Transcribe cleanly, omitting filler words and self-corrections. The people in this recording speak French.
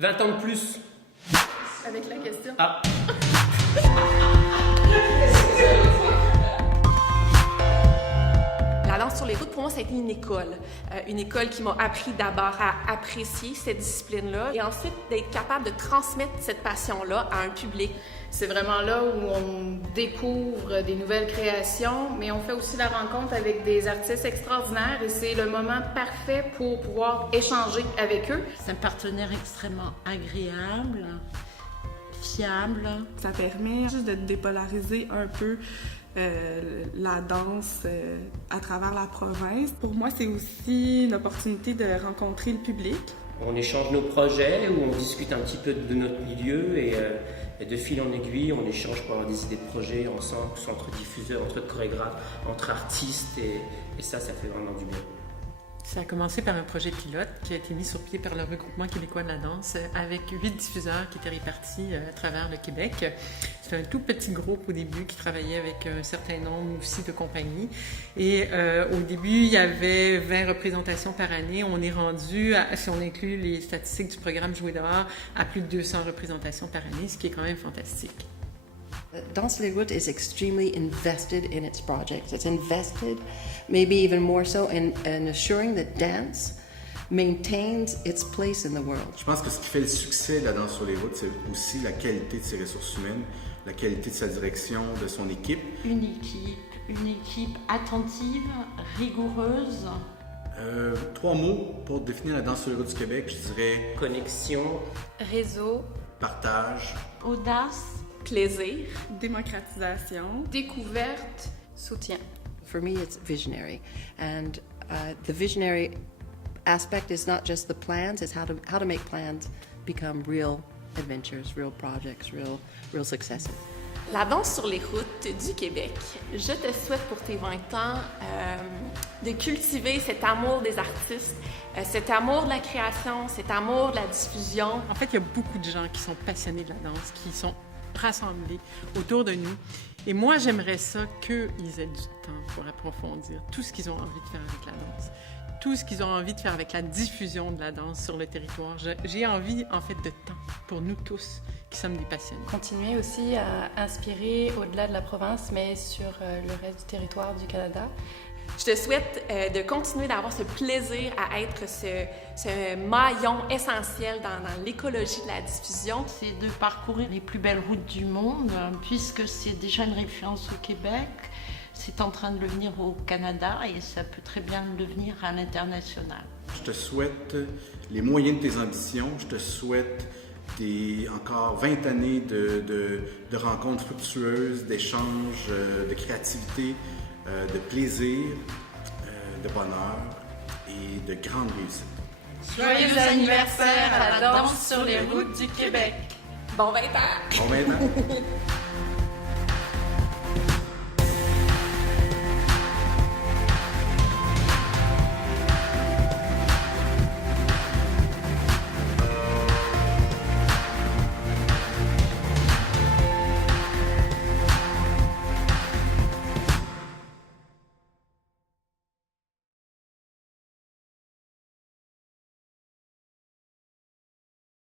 20 ans de plus. Avec la question. Ah. La danse sur les routes, pour moi, ça a été une école qui m'a appris d'abord à apprécier cette discipline-là et ensuite d'être capable de transmettre cette passion-là à un public. C'est vraiment là où on découvre des nouvelles créations, mais on fait aussi la rencontre avec des artistes extraordinaires et c'est le moment parfait pour pouvoir échanger avec eux. C'est un partenaire extrêmement agréable, fiable. Ça permet juste de dépolariser un peu la danse à travers la province. Pour moi, c'est aussi une opportunité de rencontrer le public. On échange nos projets, où on discute un petit peu de notre milieu et de fil en aiguille, on échange pour avoir des idées de projets ensemble, que ce soit entre diffuseurs, entre chorégraphes, entre artistes et ça fait vraiment du bien. Ça a commencé par un projet pilote qui a été mis sur pied par le Regroupement québécois de la danse avec 8 diffuseurs qui étaient répartis à travers le Québec. C'était un tout petit groupe au début qui travaillait avec un certain nombre aussi de compagnies. Et au début, il y avait 20 représentations par année. On est rendu, si on inclut les statistiques du programme Jouer dehors, à plus de 200 représentations par année, ce qui est quand même fantastique. Danse sur les routes is extremely invested in its projects. It's invested, maybe even more so, in assuring that dance maintains its place in the world. Je pense que ce qui fait le succès de la danse sur les routes, c'est aussi la qualité de ses ressources humaines, la qualité de sa direction, de son équipe. Une équipe attentive, rigoureuse. 3 mots pour définir la danse sur les routes du Québec, je dirais Connexion, Réseau, partage, Audace. plaisir, Démocratisation, Découverte, soutien. For me, it's visionary. And the visionary aspect is not just the plans, it's how to make plans become real adventures, real projects, real successes. La danse sur les routes du Québec. Je te souhaite pour tes 20 ans de cultiver cet amour des artistes, cet amour de la création, cet amour de la diffusion. En fait, il y a beaucoup de gens qui sont passionnés de la danse, qui sont rassemblés autour de nous. Et moi, j'aimerais ça qu'ils aient du temps pour approfondir tout ce qu'ils ont envie de faire avec la danse, tout ce qu'ils ont envie de faire avec la diffusion de la danse sur le territoire. J'ai envie, en fait, de temps pour nous tous qui sommes des passionnés. Continuer aussi à inspirer au-delà de la province, mais sur le reste du territoire du Canada. Je te souhaite de continuer d'avoir ce plaisir à être ce maillon essentiel dans l'écologie de la diffusion. C'est de parcourir les plus belles routes du monde, puisque c'est déjà une référence au Québec. C'est en train de le devenir au Canada et ça peut très bien le devenir à l'international. Je te souhaite les moyens de tes ambitions, je te souhaite encore 20 années de rencontres fructueuses, d'échanges, de créativité, de plaisir, de bonheur et de grandes réussites. Joyeux anniversaire à la danse sur les routes du Québec. Bon 20 ans! Bon, maintenant.